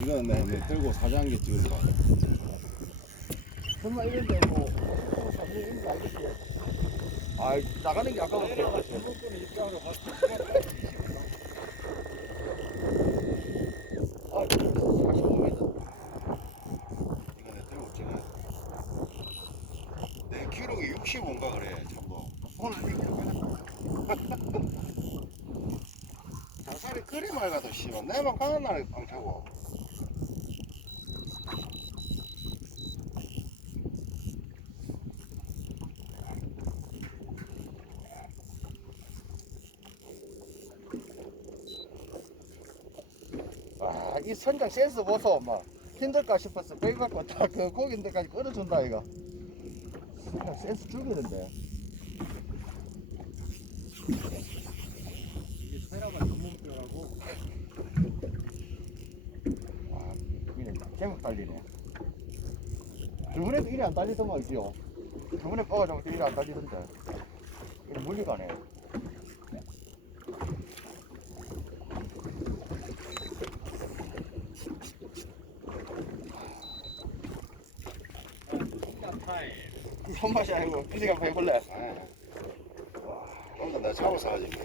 이건 내, 내 들고 사장기 찍은 거. 정말 이런데 뭐 이런 거 알겠지? 아 나가는 게 아까워. 대목권에 입장으로 봤을 아 45m. 이거 내 들고 찍은 내 기록이 65인가 그래 참고. 오늘 내 기록 자살이 그리 맑아도 씨발 내만 가는 날에 방차고. 아, 이 선장 센스 보소, 막 힘들까 싶었어. 배갖고 딱그 고기 데까지 끌어준다 이거. 선장 센스 죽이는데. 이게 세라가 전문뼈라고 아, 이네 제목 달리네. 저번에도 이리 안 달리더만 이지요. 저번에 꺼가지고 이리 안 달리던데. 이거 물리가네. 손맛이 아니고 피지가? 와, 오늘 내가 잡아서 사가지고.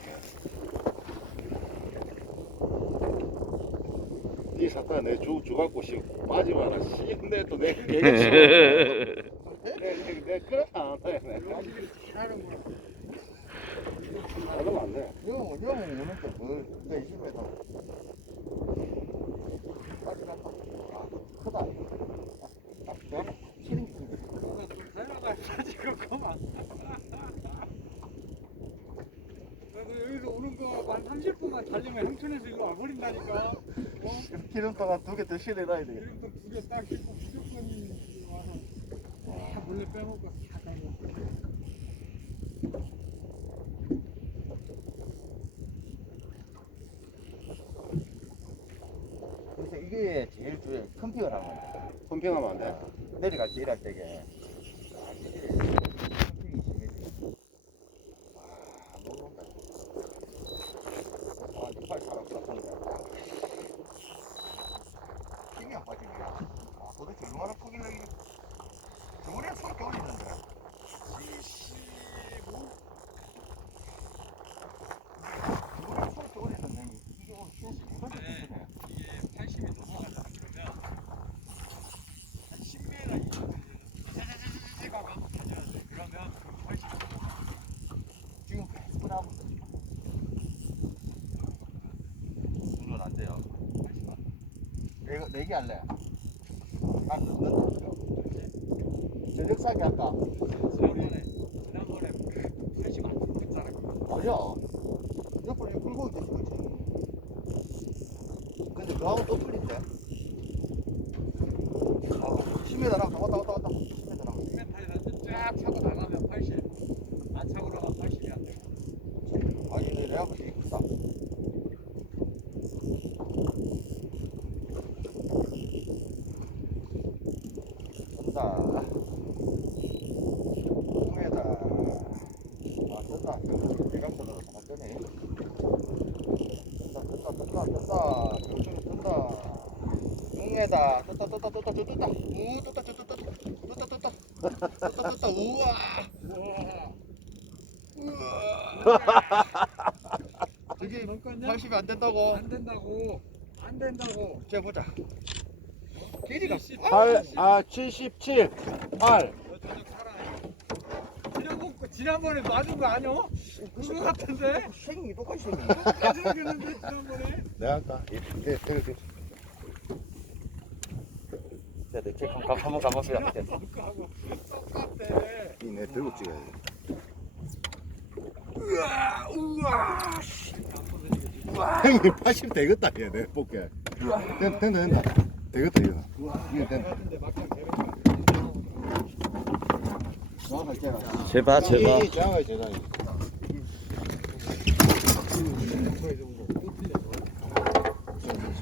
이 사태 내주 주갖고 씨 빠지 마라. 씨, 근데 또내 얘기 치고. 내, 내 그런 안 해. 하는 거 나도 안 돼. 이거 이거 오는 게 뭘? 근데 이 집에서 빨리 갔다. 아, 크다. 딱 내가 치는 게 있는데. 누가 좀 세라가 사지고 그만 그래도 여기서 오는 거한 30분만 달리면 형천에서 일로 와버린다니까 어? 기름도가 두개 더 실어놔야 돼. 지금도 두개 딱 씻고 무조건이 와서 다 몰래 빼먹고 다 가고 그래서 이게 제일 중요해. 컴퓨터 하면 안 돼. 펌핑하면 안 돼. 내려갈 때 일할 때게. 컴퓨터이 심해지. 아, 모른다. 아, 이빨 사람 같은데. 힘이 안 빠지네. 아, 도대체 얼마나 크길래 이게. 저번에 손게 올리는데. 75? 저번에 손게 올리는데. 이게 오늘 센스 이거밖에 네. 없네. 이게 80이 넘어가잖아 그러면 한 10m 이상가 감춰줘야 돼 그러면 80 지금 끝나고. 물론 안 돼요. 이거 내기 할래? 아, 넣는 저녁 사기 할까? 지난번에 지난번에 80안 됐잖아 아니야. 옆으로 굴고 있지, 그렇지. 근데 그하고 또 틀린데? 아, 10m 나가, 왔다, 왔다, 왔다. 10m 나가. 10m에서 쫙 차고 나가면 80. 안 차고 나가면 80이 안 돼. 아니, 내 레아가 되게 크다. 된다. 통에다. 아, 된다. 대감선으로 다 뜨네. 된다, 된다, 된다, 된다. 정신이 뜬다. 통에다. 떴다, 떴다, 떴다, 저 떴다. 우, 떴다, 저 떴다. 떴다, 떴다. 떴다, 떴다. 우와. 우와. 저기 넌 거냐? 80이 안 된다고. 안 된다고. 안 된다고. 재보자. 길이가 70. 팔, 아, 77, 8. 너 저녁 살아. 지난번 거- 지난번에 맞은 거 아니야? 그거 같은데? 생이 똑같이 생겼는데 지난번에? 내가? 예, 예, 예, 네, 네, 제 감, 한번. 네. 그거하고 똑같아. 예. 이내 들고 찍어야 돼. 우와, 우와. 형님 80 되겠다, 얘, 내 볼게. 된, 된다, 된다. 되겠다, 이거. 이거 된다. 제가. 제발 제발 이 장어의 재단이.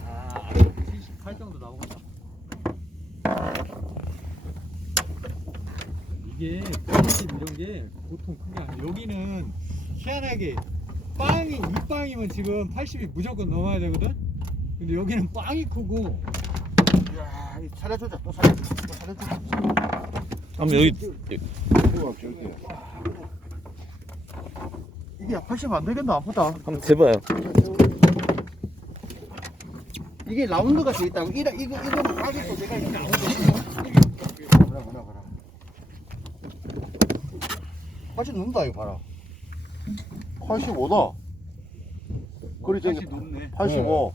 아, 78 정도 나오겠다. 이게 80 이런 게 보통 크게 아니야. 여기는 희한하게 빵이 이 빵이면 지금 80이 무조건 넘어야 되거든. 근데 여기는 빵이 크고 야, 이 살려주자. 또 살려주자. 또 살려주자. 한번 여기 이거. 이게 80안 되겠나 아프다. 한번 대봐요. 이게 라운드가 돼 있다고. 이거 이거 이거 가지고 내가 이거 나오고. 그래 그래 그래. 80 넘는다 이거 봐라. 85다. 그래 저기 다시 높네. 85.